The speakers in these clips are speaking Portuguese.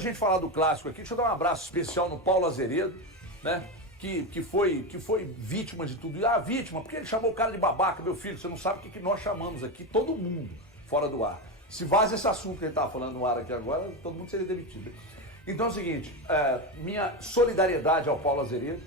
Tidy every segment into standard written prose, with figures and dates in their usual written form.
gente falar do clássico aqui, deixa eu dar um abraço especial no Paulo Azeredo, né? Que foi vítima de tudo. Ah, vítima, porque ele chamou o cara de babaca, meu filho, você não sabe o que nós chamamos aqui, todo mundo fora do ar. Se vaza esse assunto que a gente estava falando no ar aqui agora, todo mundo seria demitido. Então é o seguinte, minha solidariedade ao Paulo Azeredo,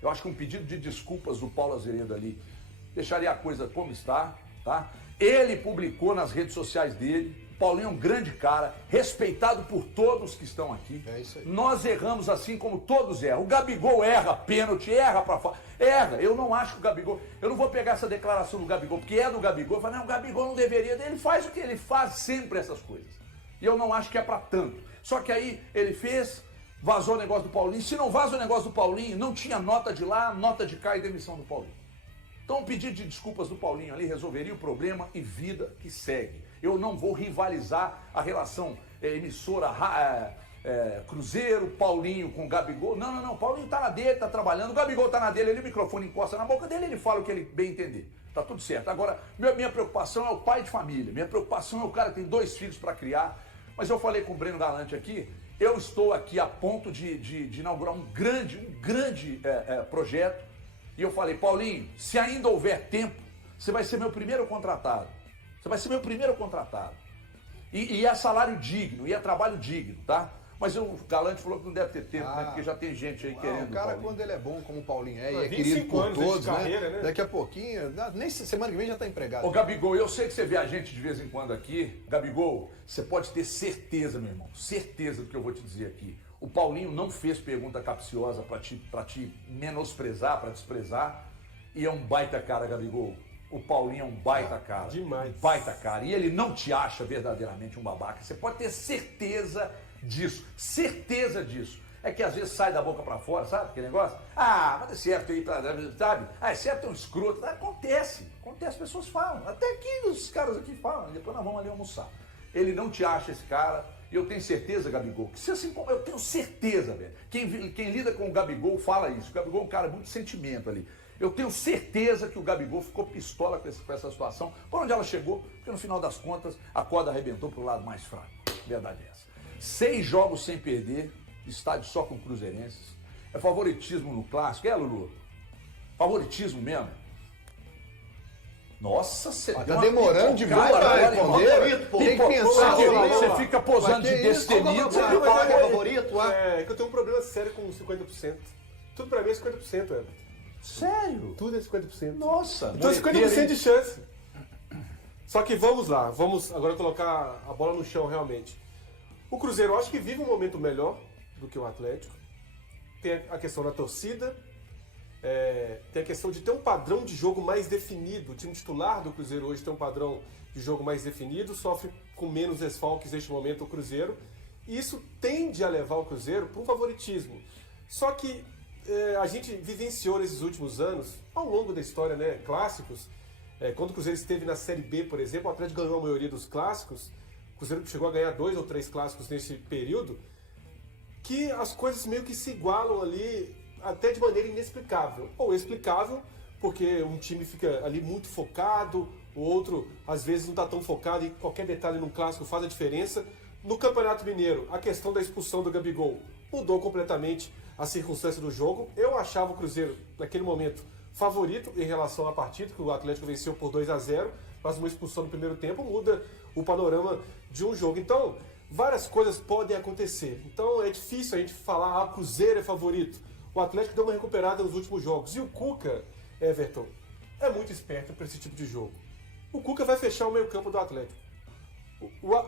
eu acho que um pedido de desculpas do Paulo Azeredo ali deixaria a coisa como está, tá? Ele publicou nas redes sociais dele, Paulinho é um grande cara, respeitado por todos que estão aqui. É isso aí. Nós erramos assim como todos erram. O Gabigol erra pênalti, erra pra fora. Erra. Eu não acho que o Gabigol... Eu não vou pegar essa declaração do Gabigol, porque é do Gabigol. Eu falo, não, o Gabigol não deveria. Ele faz o que ele faz sempre essas coisas. E eu não acho que é pra tanto. Só que aí ele fez, vazou o negócio do Paulinho. Se não vaza o negócio do Paulinho, não tinha nota de lá, nota de cá e demissão do Paulinho. Então, um pedido de desculpas do Paulinho ali resolveria o problema e vida que segue. Eu não vou rivalizar a relação emissora Cruzeiro, Paulinho com Gabigol. Não. Paulinho tá na dele, tá trabalhando. O Gabigol tá na dele, ele o microfone encosta na boca dele, ele fala o que ele bem entender. Tá tudo certo. Agora, minha preocupação é o pai de família. Minha preocupação é o cara que tem 2 filhos para criar. Mas eu falei com o Breno Galante aqui, eu estou aqui a ponto de inaugurar um grande projeto. E eu falei, Paulinho, se ainda houver tempo, você vai ser meu primeiro contratado. Você vai ser meu primeiro contratado. E é salário digno, e é trabalho digno, tá? Mas o Galante falou que não deve ter tempo, né? Porque já tem gente aí querendo. O cara, Paulinho. quando ele é bom, como o Paulinho é, e é querido por todos, né? Daqui a pouquinho, nem semana que vem já tá empregado. Ô, Gabigol, eu sei que você vê a gente de vez em quando aqui. Gabigol, você pode ter certeza, meu irmão, certeza do que eu vou te dizer aqui. O Paulinho não fez pergunta capciosa pra te menosprezar, pra desprezar. E é um baita cara, Gabigol. O Paulinho é um baita cara. Demais. Um baita cara. E ele não te acha verdadeiramente um babaca. Você pode ter certeza disso. Certeza disso. É que às vezes sai da boca pra fora, sabe? Aquele negócio. Ah, mas é certo aí, sabe? Ah, é certo, é um escroto. Acontece. As pessoas falam. Até aqui os caras aqui falam. Depois nós vamos ali almoçar. Ele não te acha esse cara. E eu tenho certeza, Gabigol, que se assim como eu tenho certeza, velho. Quem lida com o Gabigol fala isso. O Gabigol é um cara muito de sentimento ali. Eu tenho certeza que o Gabigol ficou pistola com essa situação. Por onde ela chegou? Porque no final das contas a corda arrebentou pro lado mais fraco. Verdade é essa. 6 jogos sem perder, estádio só com cruzeirenses. É favoritismo no clássico, é, Lulu? Favoritismo mesmo. Nossa, você tá demorando de responder. Tem que pensar. Você fica posando de destemido. Você viu falar que é favorito? É que eu tenho um problema sério com 50%. Tudo pra mim é 50%, Everton. Sério? Tudo é 50%. Nossa. Então 50% de chance. Só que vamos lá, vamos agora colocar a bola no chão realmente. O Cruzeiro eu acho que vive um momento melhor do que o Atlético. Tem a questão da torcida. Tem a questão de ter um padrão de jogo mais definido. O time titular do Cruzeiro hoje tem um padrão de jogo mais definido, sofre com menos desfalques neste momento o Cruzeiro. E isso tende a levar o Cruzeiro para um favoritismo. Só que a gente vivenciou nesses últimos anos, ao longo da história, né, clássicos, quando o Cruzeiro esteve na Série B, por exemplo, o Atlético ganhou a maioria dos clássicos, o Cruzeiro chegou a ganhar 2 ou 3 clássicos nesse período, que as coisas meio que se igualam ali, até de maneira inexplicável. Ou explicável, porque um time fica ali muito focado, o outro às vezes não está tão focado e qualquer detalhe num clássico faz a diferença. No Campeonato Mineiro, a questão da expulsão do Gabigol mudou completamente a circunstância do jogo. Eu achava o Cruzeiro, naquele momento, favorito em relação à partida, que o Atlético venceu por 2-0, mas uma expulsão no primeiro tempo muda o panorama de um jogo. Então, várias coisas podem acontecer. Então, é difícil a gente falar, o Cruzeiro é favorito. O Atlético deu uma recuperada nos últimos jogos. E o Cuca, Everton, é muito esperto para esse tipo de jogo. O Cuca vai fechar o meio-campo do Atlético.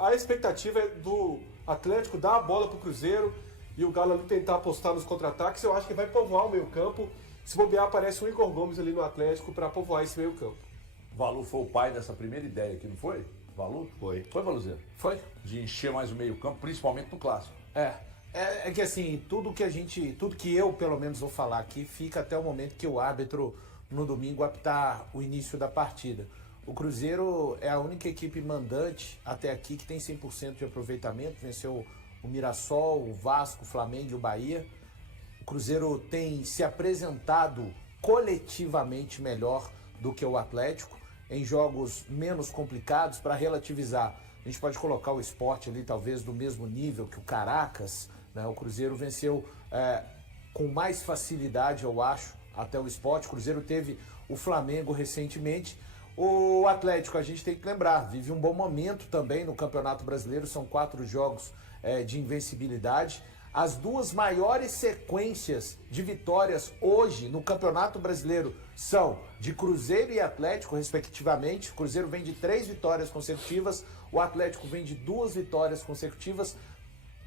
A expectativa é do Atlético dar a bola para o Cruzeiro e o Galo ali tentar apostar nos contra-ataques. Eu acho que vai povoar o meio-campo. Se bobear, aparece o Igor Gomes ali no Atlético para povoar esse meio-campo. Valu foi o pai dessa primeira ideia aqui, não foi? Valu? Foi. Foi, Valuzeiro? Foi. De encher mais o meio-campo, principalmente no clássico. É que assim, tudo que eu pelo menos vou falar aqui, fica até o momento que o árbitro no domingo apitar o início da partida. O Cruzeiro é a única equipe mandante até aqui que tem 100% de aproveitamento, venceu o Mirassol, o Vasco, o Flamengo e o Bahia. O Cruzeiro tem se apresentado coletivamente melhor do que o Atlético, em jogos menos complicados. Para relativizar, a gente pode colocar o Sport ali talvez do mesmo nível que o Caracas, né? O Cruzeiro venceu com mais facilidade, eu acho, até o Sport. O Cruzeiro teve o Flamengo recentemente. O Atlético, a gente tem que lembrar, vive um bom momento também no Campeonato Brasileiro, são 4 jogos de invencibilidade. As 2 maiores sequências de vitórias hoje no Campeonato Brasileiro são de Cruzeiro e Atlético, respectivamente. O Cruzeiro vem de 3 vitórias consecutivas, o Atlético vem de 2 vitórias consecutivas.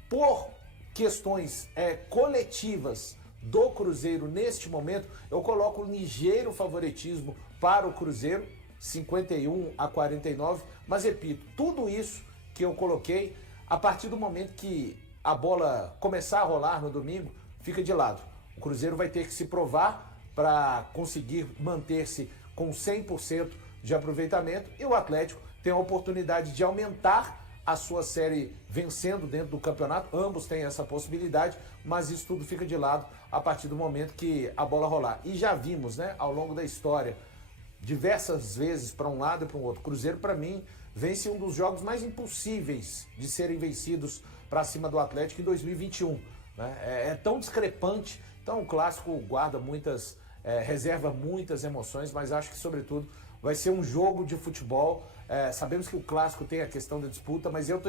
Por questões coletivas do Cruzeiro neste momento, eu coloco um ligeiro favoritismo para o Cruzeiro, 51-49, mas repito, tudo isso que eu coloquei, a partir do momento que a bola começar a rolar no domingo, fica de lado. O Cruzeiro vai ter que se provar para conseguir manter-se com 100% de aproveitamento e o Atlético tem a oportunidade de aumentar a sua série vencendo dentro do campeonato. Ambos têm essa possibilidade, mas isso tudo fica de lado a partir do momento que a bola rolar. E já vimos, né, ao longo da história, diversas vezes para um lado e para o outro. O Cruzeiro, para mim, vence um dos jogos mais impossíveis de serem vencidos para cima do Atlético em 2021. Né? É tão discrepante. Então o clássico guarda reserva muitas emoções, mas acho que, sobretudo, vai ser um jogo de futebol. Sabemos que o clássico tem a questão da disputa, mas eu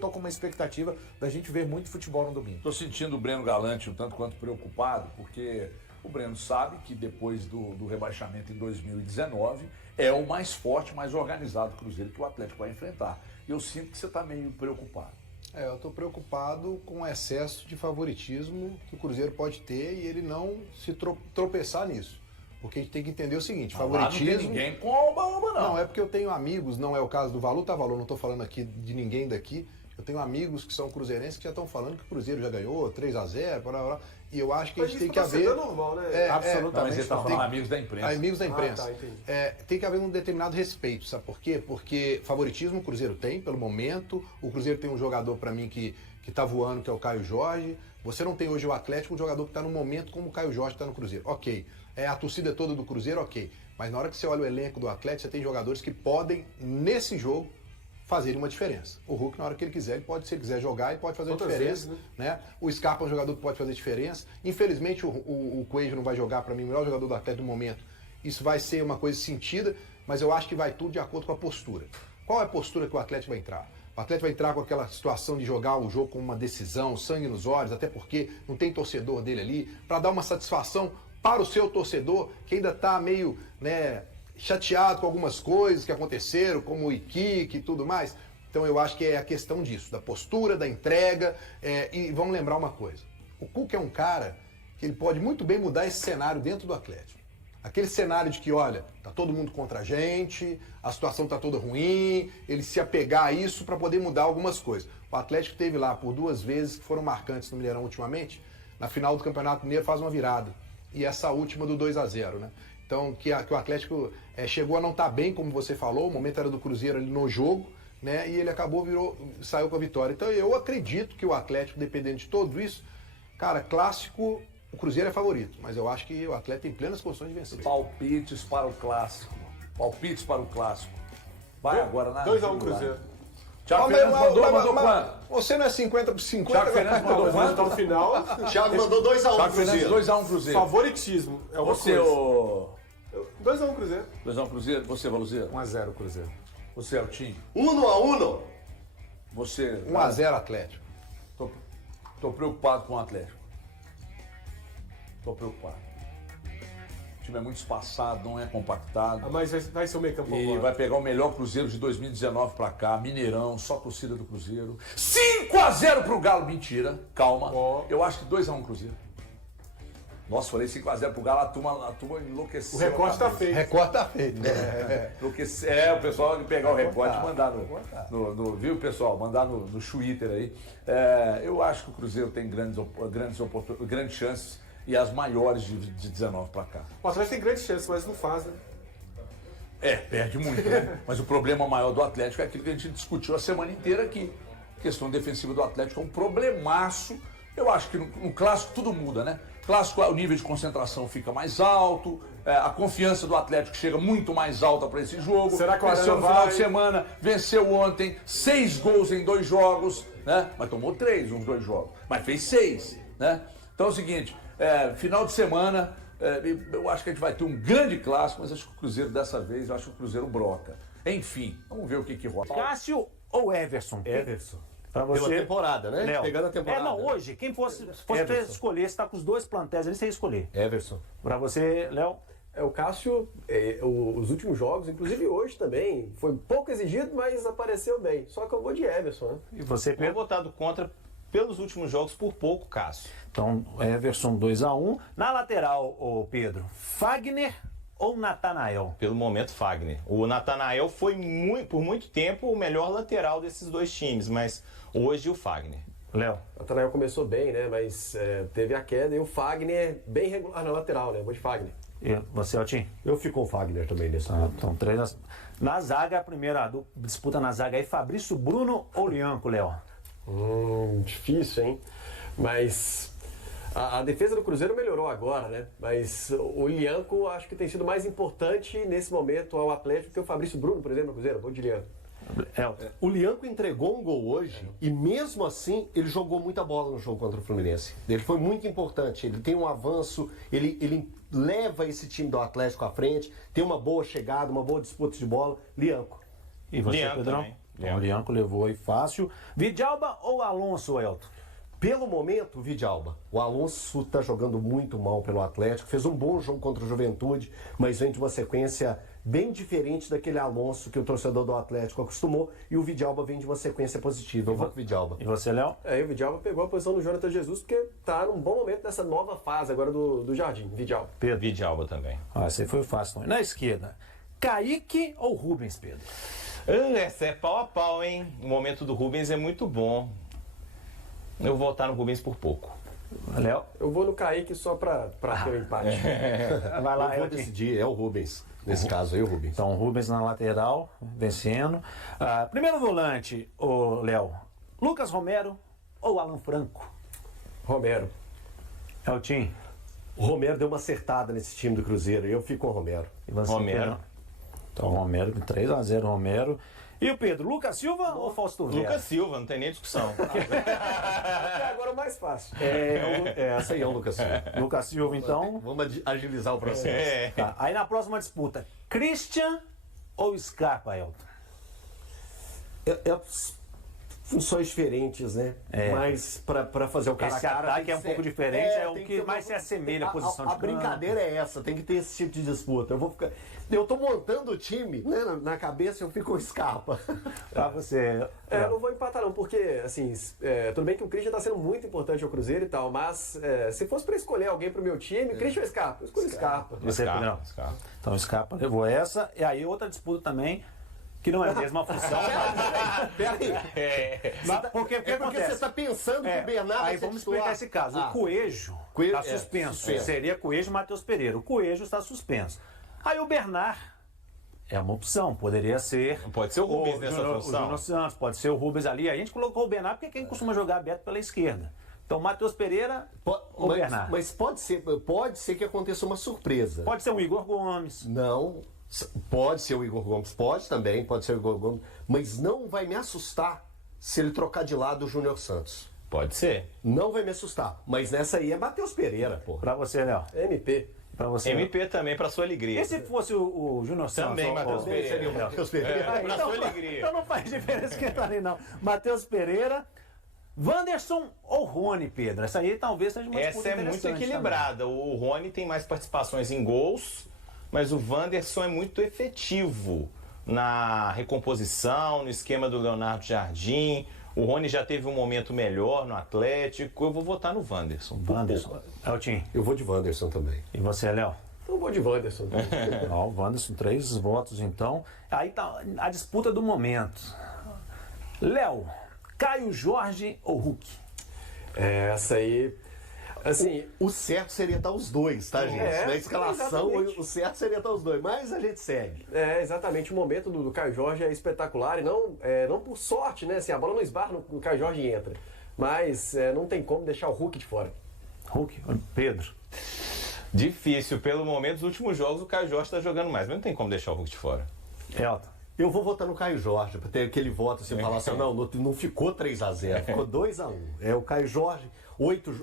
tô com uma expectativa da gente ver muito futebol no domingo. Estou sentindo o Breno Galante um tanto quanto preocupado, porque o Breno sabe que depois do rebaixamento em 2019 é o mais forte, mais organizado Cruzeiro que o Atlético vai enfrentar. E eu sinto que você está meio preocupado. Eu estou preocupado com o excesso de favoritismo que o Cruzeiro pode ter e ele não se tropeçar nisso. Porque a gente tem que entender o seguinte, favoritismo... Não tem ninguém com oba-oba, não. Não, é porque eu tenho amigos, não é o caso do Valu, tá, Valu? Não estou falando aqui de ninguém daqui. Eu tenho amigos que são cruzeirenses que já estão falando que o Cruzeiro já ganhou 3-0, blá, blá, blá, e eu acho que a gente tem que haver... É normal, né? Absolutamente. Mas ele está falando amigos da imprensa. Amigos da imprensa. Tá, entendi. Tem que haver um determinado respeito, sabe por quê? Porque favoritismo o Cruzeiro tem, pelo momento. O Cruzeiro tem um jogador, para mim, que está voando, que é o Caio Jorge. Você não tem hoje o Atlético, um jogador que está no momento como o Caio Jorge está no Cruzeiro. Ok. A torcida toda do Cruzeiro, ok. Mas na hora que você olha o elenco do Atlético, você tem jogadores que podem, nesse jogo, fazer uma diferença. O Hulk, na hora que ele quiser, se ele quiser jogar, ele pode fazer uma diferença. Vezes, né? O Scarpa é um jogador que pode fazer diferença. Infelizmente, o Coelho não vai jogar, para mim, o melhor jogador do Atlético no momento. Isso vai ser uma coisa sentida, mas eu acho que vai tudo de acordo com a postura. Qual é a postura que o Atlético vai entrar? O Atlético vai entrar com aquela situação de jogar o jogo com uma decisão, sangue nos olhos, até porque não tem torcedor dele ali, para dar uma satisfação para o seu torcedor, que ainda está meio, né, chateado com algumas coisas que aconteceram, como o Iquique e tudo mais. Então eu acho que é a questão disso, da postura, da entrega. E vamos lembrar uma coisa, o Cuca é um cara que ele pode muito bem mudar esse cenário dentro do Atlético. Aquele cenário de que, olha, tá todo mundo contra a gente, a situação tá toda ruim, ele se apegar a isso para poder mudar algumas coisas. O Atlético teve lá por 2 vezes que foram marcantes no Mineirão ultimamente, na final do Campeonato Mineiro faz uma virada. E essa última do 2-0, né? Então, que o Atlético chegou a não estar bem, como você falou, o momento era do Cruzeiro ali no jogo, né? E ele saiu com a vitória. Então, eu acredito que o Atlético, dependendo de tudo isso, cara, clássico, o Cruzeiro é favorito, mas eu acho que o Atlético tem plenas condições de vencer. Palpites para o clássico. Palpites para o clássico. Vai agora na 2-1 Cruzeiro. Thiago Fernandes mandou quanto? Você não é 50/50? Thiago Fernandes mandou quanto? No final, Thiago mandou 2-1 Thiago Fernandes, Cruzeiro. 2-1 Cruzeiro. favoritismo é uma Você, coisa. o... 2-1 Cruzeiro. 2-1 Cruzeiro. Você, Valuzeiro. 1-0 Cruzeiro. Você, Altinho. 1-1. Você... 1-0 Atlético. Tô preocupado com o Atlético. Tô preocupado. O time é muito espaçado, não é compactado. Mas vai ser o meio campo E agora. vai pegar o melhor Cruzeiro de 2019 pra cá, Mineirão, só torcida do Cruzeiro. 5-0 pro Galo, mentira, calma. Ó. Eu acho que 2-1 Cruzeiro. Nossa, falei 5-0 pro Galo, a turma enlouqueceu. O recorte tá a cabeça. feito. Recorte tá feito. O pessoal que pegar o recorte e mandar viu, pessoal? Mandar no Twitter aí. Eu acho que o Cruzeiro tem grandes chances e as maiores de 19 pra cá. O Atlético tem grande chance, mas não faz, né? Perde muito, né? Mas o problema maior do Atlético é aquilo que a gente discutiu a semana inteira aqui. A questão defensiva do Atlético é um problemaço. Eu acho que no clássico tudo muda, né? Clássico, o nível de concentração fica mais alto, a confiança do Atlético chega muito mais alta para esse jogo. Será que o venceu Arana no final vai? de semana, venceu ontem, 6 gols em 2 jogos, né? Mas tomou 3 nos 2 jogos, mas fez 6, né? Então é o seguinte, final de semana, eu acho que a gente vai ter um grande clássico, mas acho que o Cruzeiro dessa vez, eu acho que o Cruzeiro broca. Enfim, vamos ver o que rola. Cássio ou Everson? Everson. Pra você, Pela temporada, né? Léo. Pegando a temporada. Não, hoje, quem fosse Everson. escolher, você tá com os 2 plantéis ali, você ia escolher. Everson. Pra você, Léo, O Cássio, os últimos jogos, inclusive hoje também, foi pouco exigido, mas apareceu bem. Só que eu vou de Everson, né? e você, Foi Pedro? votado contra pelos últimos jogos por pouco, Cássio. Então, Everson 2-1. Na lateral, ô Pedro, Fagner ou Natanael? Pelo momento, Fagner. O Natanael foi por muito tempo o melhor lateral desses 2 times, mas hoje o Fagner. Léo. O Natanael começou bem, né? Mas teve a queda e o Fagner bem regular na lateral, né? Vou de Fagner. E você, Altim? Eu fico com o Fagner também nesse momento. Então, 3 na zaga, a primeira disputa na zaga aí, Fabrício Bruno ou Lianco, Léo? Difícil, hein? Mas a defesa do Cruzeiro melhorou agora, né? Mas o Lianco acho que tem sido mais importante nesse momento ao Atlético que o Fabrício Bruno, por exemplo, no Cruzeiro. Vou de Lianco. Elton. O Lianco entregou um gol hoje e mesmo assim ele jogou muita bola no jogo contra o Fluminense. Ele foi muito importante, ele tem um avanço, ele leva esse time do Atlético à frente, tem uma boa chegada, uma boa disputa de bola. Lianco. E você, Lianco Pedrão? também. Então, Lianco levou aí fácil. Vidalba ou Alonso, Elton? Pelo momento, Vidalba. O Alonso está jogando muito mal pelo Atlético, fez um bom jogo contra o Juventude, mas vem de uma sequência bem diferente daquele Alonso que o torcedor do Atlético acostumou, e o Vidalba vem de uma sequência positiva. Eu vou com o Vidalba. E você, Léo? E o Vidalba pegou a posição do Jonathan Jesus porque tá num bom momento nessa nova fase agora do Jardim, Vidalba. Pedro. Vidalba também. Esse aí foi fácil também. Na esquerda, Kaique ou Rubens, Pedro? Essa é pau a pau, hein? O momento do Rubens é muito bom. Eu vou votar no Rubens por pouco. Léo? Eu vou no Kaique só pra ter o empate. Vai lá, Eu vou Elton. decidir, é o Rubens. Nesse caso aí, o Rubens. Então, Rubens na lateral, vencendo. Primeiro volante, o Léo. Lucas Romero ou Alan Franco? Romero. Eltim. O Romero deu uma acertada nesse time do Cruzeiro e eu fico com o Romero. E você, Romero. Pedro? Então, Romero, 3-0, Romero. E o Pedro, Lucas Silva ou Fausto Vera? Lucas Silva, não tem nem discussão. Até agora o mais fácil. Essa aí é o Lucas Silva. Lucas Silva, então. Vamos agilizar o processo. É. Tá. Aí na próxima disputa, Christian ou Scarpa, Elton? Funções diferentes, né? Mas pra fazer o cara a Esse cara. ataque tem é um que pouco ser- diferente, é o tem que ter mais se assemelha à posição de A campo. brincadeira é essa, tem que ter esse tipo de disputa. Eu tô montando o time, né? Na cabeça eu fico com Scarpa. Pra você. Eu não vou empatar não, porque, assim, tudo bem que o Christian tá sendo muito importante ao Cruzeiro e tal, mas se fosse pra escolher alguém pro meu time, Christian ou Scarpa? Eu escolho Scarpa. Você, Pedrão? Scarpa. Então, Scarpa levou essa. E aí, outra disputa também, que não é a mesma função. Peraí. Mas porque o que É porque acontece? você tá pensando que o Bernardo Aí vai ser vamos titular. explicar esse caso. O Coelho Coelho, está suspenso. suspenso. Seria Coelho e Matheus Pereira. O Coelho está suspenso. Aí o Bernard é uma opção. Poderia ser. Pode ser o Rubens nessa Júnior- função. O Júnior Santos, pode ser o Rubens ali. A gente colocou o Bernard porque é quem costuma jogar aberto pela esquerda. Então, Matheus Pereira ou Bernard. Mas pode ser que aconteça uma surpresa. Pode ser o Igor Gomes. Não, pode ser o Igor Gomes, pode ser o Igor Gomes, mas não vai me assustar se ele trocar de lado o Júnior Santos. Pode ser. Não vai me assustar, mas nessa aí é Matheus Pereira, porra. Pra você, Léo. MP. Pra você. MP também, pra sua alegria. E se fosse o Júnior Santos? Também, ó, Matheus ó, Pereira. Seria o Matheus Pereira. Pra sua alegria. Então não faz diferença quem tá ali, não. Matheus Pereira, Wanderson ou Rony, Pedro? Essa aí talvez seja uma Essa disputa é muito interessante equilibrada. O Rony tem mais participações em gols, mas o Wanderson é muito efetivo na recomposição, no esquema do Leonardo Jardim. O Rony já teve um momento melhor no Atlético. Eu vou votar no Wanderson. também. Wanderson. Eltim. Eu vou de Wanderson também. E você, Léo? Então eu vou de Wanderson. Ó, o Wanderson, 3 votos, então. Aí tá a disputa do momento. Léo, Caio Jorge ou Hulk? Essa aí, assim, O certo seria estar os dois, tá, gente? É, Na escalação, exatamente. o certo seria estar os dois, mas a gente segue. exatamente, o momento do Caio Jorge é espetacular e não por sorte, né? Assim, a bola não esbarra no Caio Jorge e entra. Mas não tem como deixar o Hulk de fora. Hulk? Pedro. Difícil. Pelo momento, nos últimos jogos, o Caio Jorge está jogando mais. Mas não tem como deixar o Hulk de fora. Elton. Eu vou votar no Caio Jorge, para ter aquele voto assim, falar assim, não ficou 3-0, ficou 2-1. É o Caio Jorge,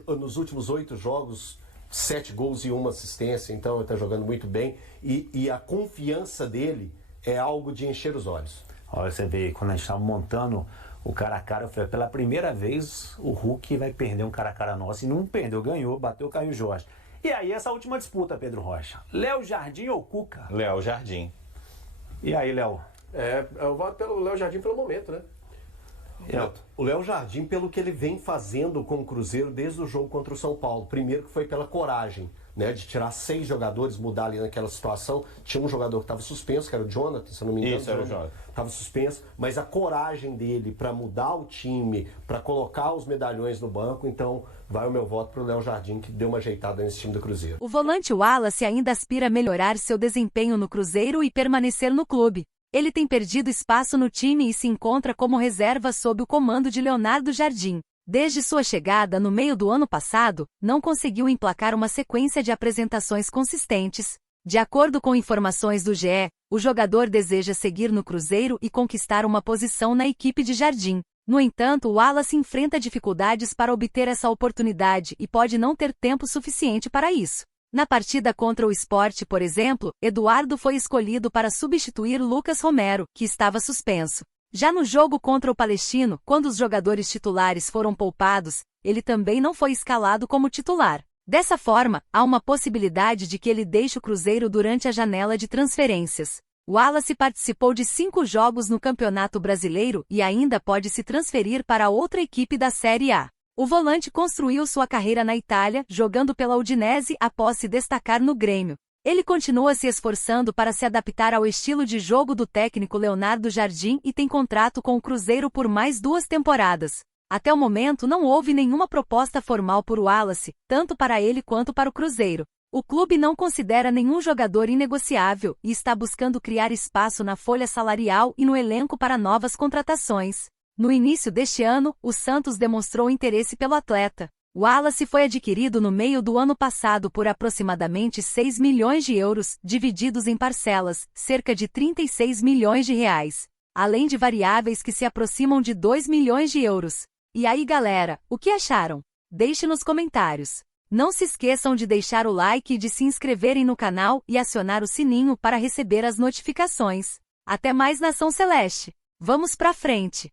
nos últimos 8 jogos, 7 gols e 1 assistência, então ele está jogando muito bem. E a confiança dele é algo de encher os olhos. Olha, você vê, quando a gente estava montando o cara a cara, eu falei, pela primeira vez o Hulk vai perder um cara a cara nosso. E não perdeu, ganhou, bateu o Caio Jorge. E aí essa última disputa, Pedro Rocha. Léo Jardim ou Cuca? Léo Jardim. E aí, Léo? Eu voto pelo Léo Jardim pelo momento, né? Elton. O Léo Jardim, pelo que ele vem fazendo com o Cruzeiro desde o jogo contra o São Paulo. Primeiro que foi pela coragem, né, de tirar 6 jogadores, mudar ali naquela situação. Tinha um jogador que estava suspenso, que era o Jonathan, se eu não me engano. Isso, era o Jonathan. Estava suspenso, mas a coragem dele para mudar o time, para colocar os medalhões no banco, então vai o meu voto para o Léo Jardim, que deu uma ajeitada nesse time do Cruzeiro. O volante Wallace ainda aspira a melhorar seu desempenho no Cruzeiro e permanecer no clube. Ele tem perdido espaço no time e se encontra como reserva sob o comando de Leonardo Jardim. Desde sua chegada no meio do ano passado, não conseguiu emplacar uma sequência de apresentações consistentes. De acordo com informações do GE, o jogador deseja seguir no Cruzeiro e conquistar uma posição na equipe de Jardim. No entanto, o Wallace enfrenta dificuldades para obter essa oportunidade e pode não ter tempo suficiente para isso. Na partida contra o Sport, por exemplo, Eduardo foi escolhido para substituir Lucas Romero, que estava suspenso. Já no jogo contra o Palestino, quando os jogadores titulares foram poupados, ele também não foi escalado como titular. Dessa forma, há uma possibilidade de que ele deixe o Cruzeiro durante a janela de transferências. Wallace participou de 5 jogos no Campeonato Brasileiro e ainda pode se transferir para outra equipe da Série A. O volante construiu sua carreira na Itália, jogando pela Udinese após se destacar no Grêmio. Ele continua se esforçando para se adaptar ao estilo de jogo do técnico Leonardo Jardim e tem contrato com o Cruzeiro por mais 2 temporadas. Até o momento não houve nenhuma proposta formal por Wallace, tanto para ele quanto para o Cruzeiro. O clube não considera nenhum jogador inegociável e está buscando criar espaço na folha salarial e no elenco para novas contratações. No início deste ano, o Santos demonstrou interesse pelo atleta. Wallace foi adquirido no meio do ano passado por aproximadamente 6 milhões de euros, divididos em parcelas, cerca de 36 milhões de reais, além de variáveis que se aproximam de 2 milhões de euros. E aí, galera, o que acharam? Deixe nos comentários. Não se esqueçam de deixar o like e de se inscreverem no canal e acionar o sininho para receber as notificações. Até mais, Nação Celeste! Vamos pra frente!